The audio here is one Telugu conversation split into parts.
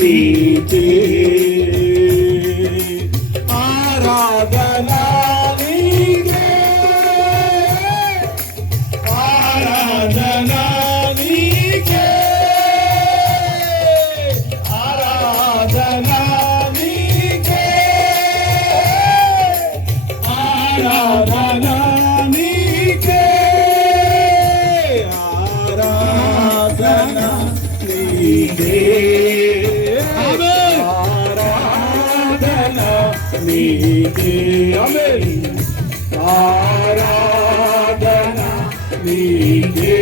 నీకే ఆరాధన నీకే ఆరాధన నీకే ఆరాధన నీకే ఆరాధన నీకే ఆరాధన నీకే ఆరాధన నీకే ఆమేన్ ఆరాధన నీకే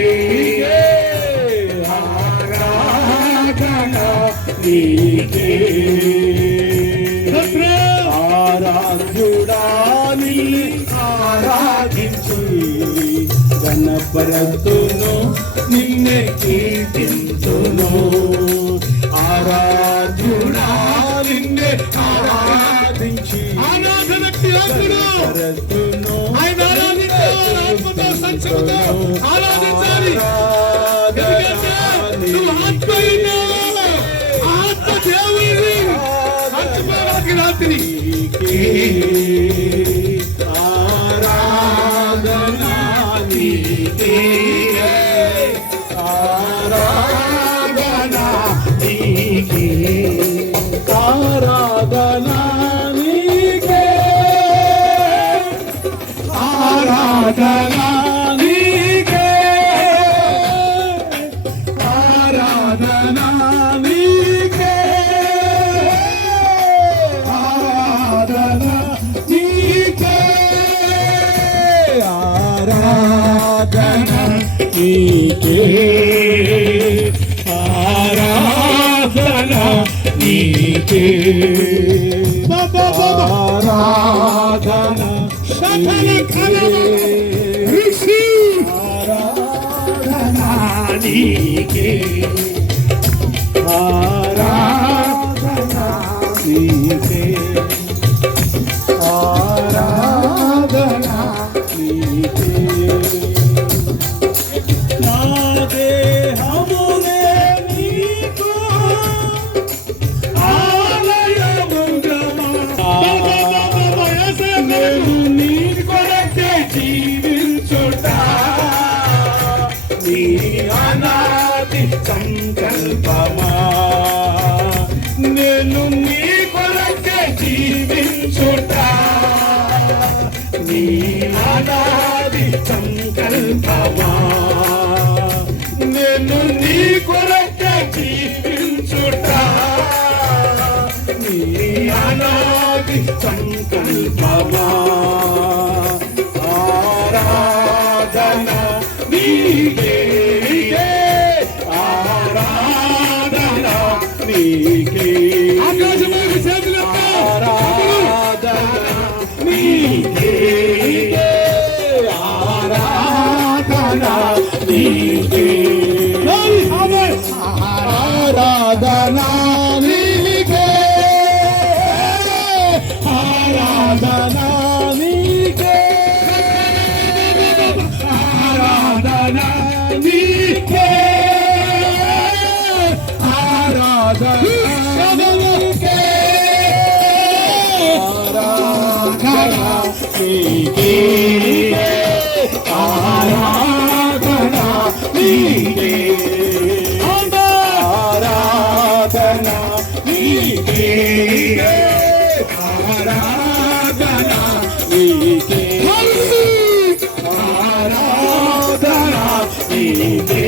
ఆరాధన నీకే ఆరాధ్యుడాని ఆరాధించు గణపరతును నిన్నే కీర్తించును ఆరాధ్యుడా నిన్నే ఆరాధించి గణపరతును ఆయన ఆరాధించాలి ఆత్మ దేవుని రాత్రి ఆరాధన నీకే ఆరాధన నీకే ఆరాధన నీకే ఆరాధన నీకే ఆరాధన నీకే ఆరాధన నీకే ఆరాధన నీకే ఆరాధన నీకే ఆరాధన నీకే ఆరాధన నీకే ఆరాధన నీకే నా దేహమునే నీకు ఆలయముగా నేను నీ కొరకే జీవించుట నీ అనాది సంకల్పమా నేను నీ కొరకే జీవించుట నీ అనాది సంకల్పమా నేను నీ కొరకే జీవించుట నీ అనాది సంకల్పమా ఆరాధన నీకే ఆరాధన నీకే ఆరాధన నీకే ఆరాధన నీకే ఆరాధన నీకే ఆరాధన నీకే ఆరాధన నీకే ఆరాధన నీకే ఆరాధన నీకే ఆరాధన నీకే ఆరాధన నీకే ఆరాధన నీకే ఆరాధన నీకే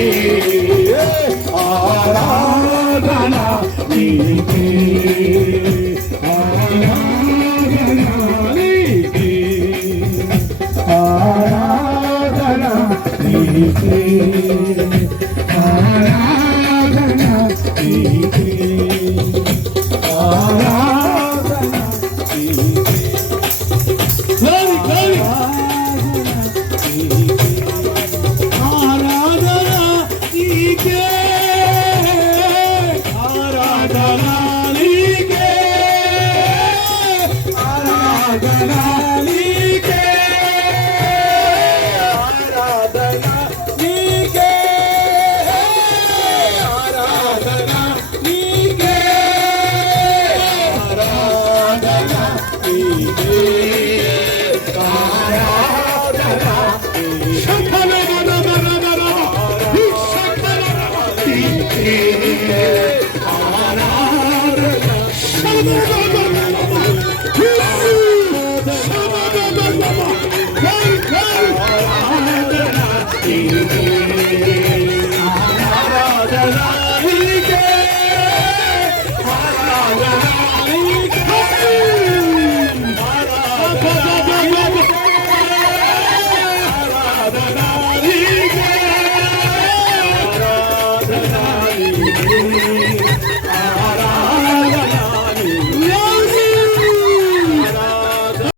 ఆరాధన నీకే ఆరాధన నీకే ఆరాధన నీకే ఆరాధన నీకే ఆరాధన నీకే ఆరాధన నీకే ఆరాధన